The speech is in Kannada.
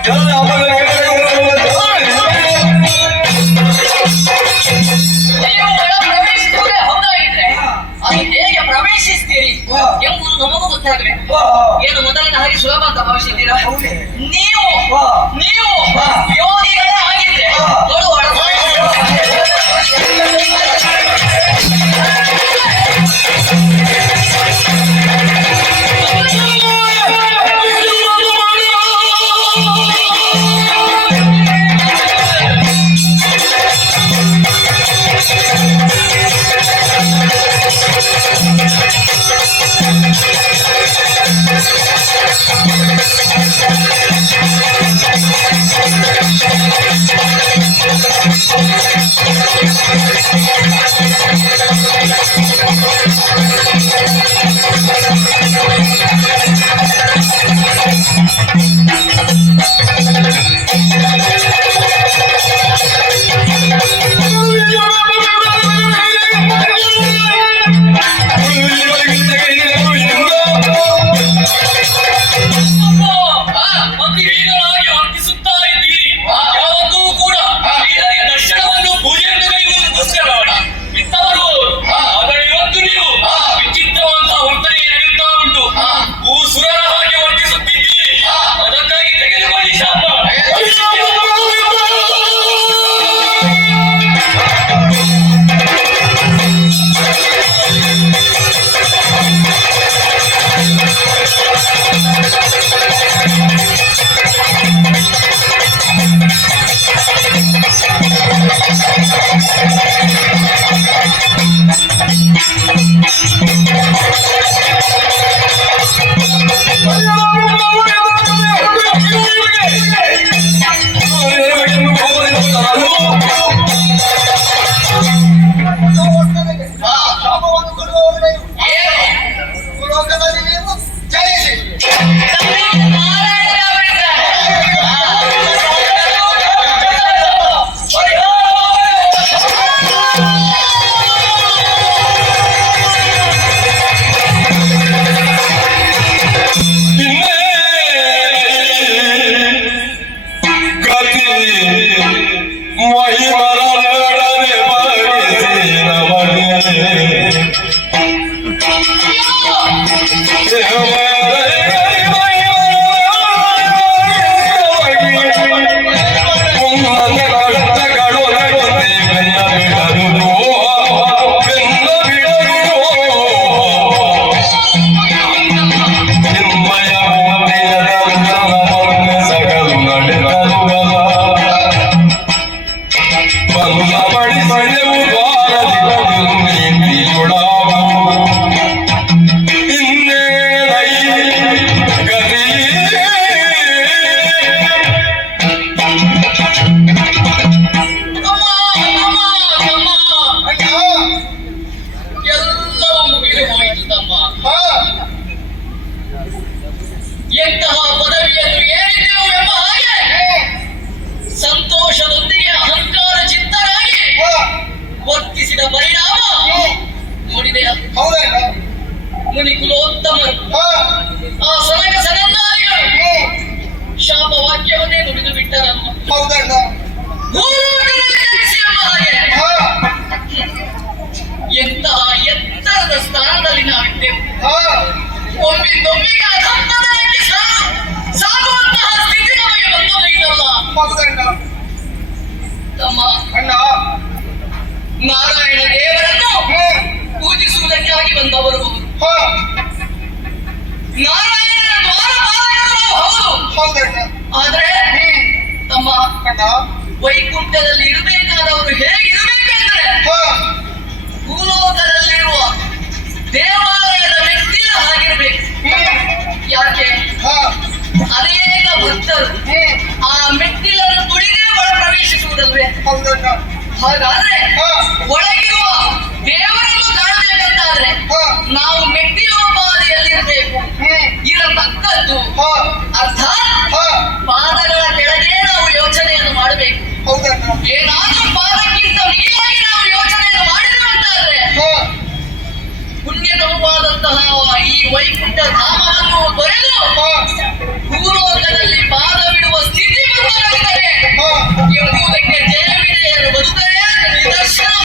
Kalau apa ಎಂಬುದು ನಮಗೂ ಗೊತ್ತಾಗಬೇಕು ಏನು ಮೊದಲಿನ ಹಾಗೆ ಸುಲಭ ಅಂತ ಭಾವಿಸಿದ್ದೀರಾ ನೀವು ನೀವು ಯೋಗಿಗಳೇ ಆಗಿದ್ರೆ Thank ಒಳ அம்மா படி படி ಮುನಿ ಕುಲೋತ್ತಮರು ಹಾ ಆ ಸನಕ ಸನಂದಾರಿಗಳು ಹ್ಮ್ ಶಾಪ ವಾಕ್ಯವನ್ನೇ ನುಡಿದು ಬಿಟ್ಟರಮ್ಮ ಹೌದಣ್ಣ ಭೂಲೋಕದಲ್ಲಿ ಜನಿಸಿ ಎಂಬ ಹಾಗೆ ಹಾ ಎಂತಹ ಎತ್ತರದ ಸ್ಥಾನದಲ್ಲಿ ನಾವಿದ್ದೆವು ಹಾ ಒಮ್ಮಿಂದೊಮ್ಮೆಗೆ ಅಧಪ್ಪತನಕ್ಕೆ ಸಾಗು ಸಾಗುವಂತಹ ಸ್ಥಿತಿ ನಮಗೆ ಬಂದೊದಗಿದಲ್ಲ ಹೌದಣ್ಣ ತಮ್ಮ ಅಣ್ಣ ನಾರಾಯಣ ದೇವರನ್ನು ಹ್ಮ್ ಪೂಜಿಸುವುದಕ್ಕಾಗಿ ಬಂದವರು ಆದ್ರೆ ತಮ್ಮ ವೈಕುಂಠದಲ್ಲಿ ಇರಬೇಕಾದವರು ಹೇಗಿರಬೇಕೆಂದ್ರೆ ಭೂಲೋಕದಲ್ಲಿರುವ ದೇವಾಲಯದ ವ್ಯಕ್ತಿಯ ಹಾಗಿರ್ಬೇಕು ಹ್ಮ್ ಯಾಕೆ? ಅನೇಕ ಭಕ್ತರು ಆ ಮೆಟ್ಟಿಲನ್ನು ಕುಡಿದೇ ಒಳ ಪ್ರವೇಶಿಸುವುದಲ್ವೇ ಹೌದಣ್ಣ ಹಾಗಾದ್ರೆ ನಾವು ಮೆಟ್ಟಿಯ ಪಾದಿಯಲ್ಲಿರ್ಬೇಕು ಈಗ ತಕ್ಕದ್ದು ಅರ್ಥಾತ್ ಪಾದಗಳ ಕೆಳಗೆ ನಾವು ಯೋಚನೆಯನ್ನು ಮಾಡಬೇಕು. ಏನಾದ್ರೂ ಪಾದಕ್ಕಿಂತ ಮೇಲಾಗಿ ನಾವು ಯೋಚನೆಯನ್ನು ಮಾಡಿದ್ರೆ ಅಂತಾದ್ರೆ ಪುಣ್ಯಕವಾದಂತಹ ಈ ವೈಕುಂಠ ಧಾಮ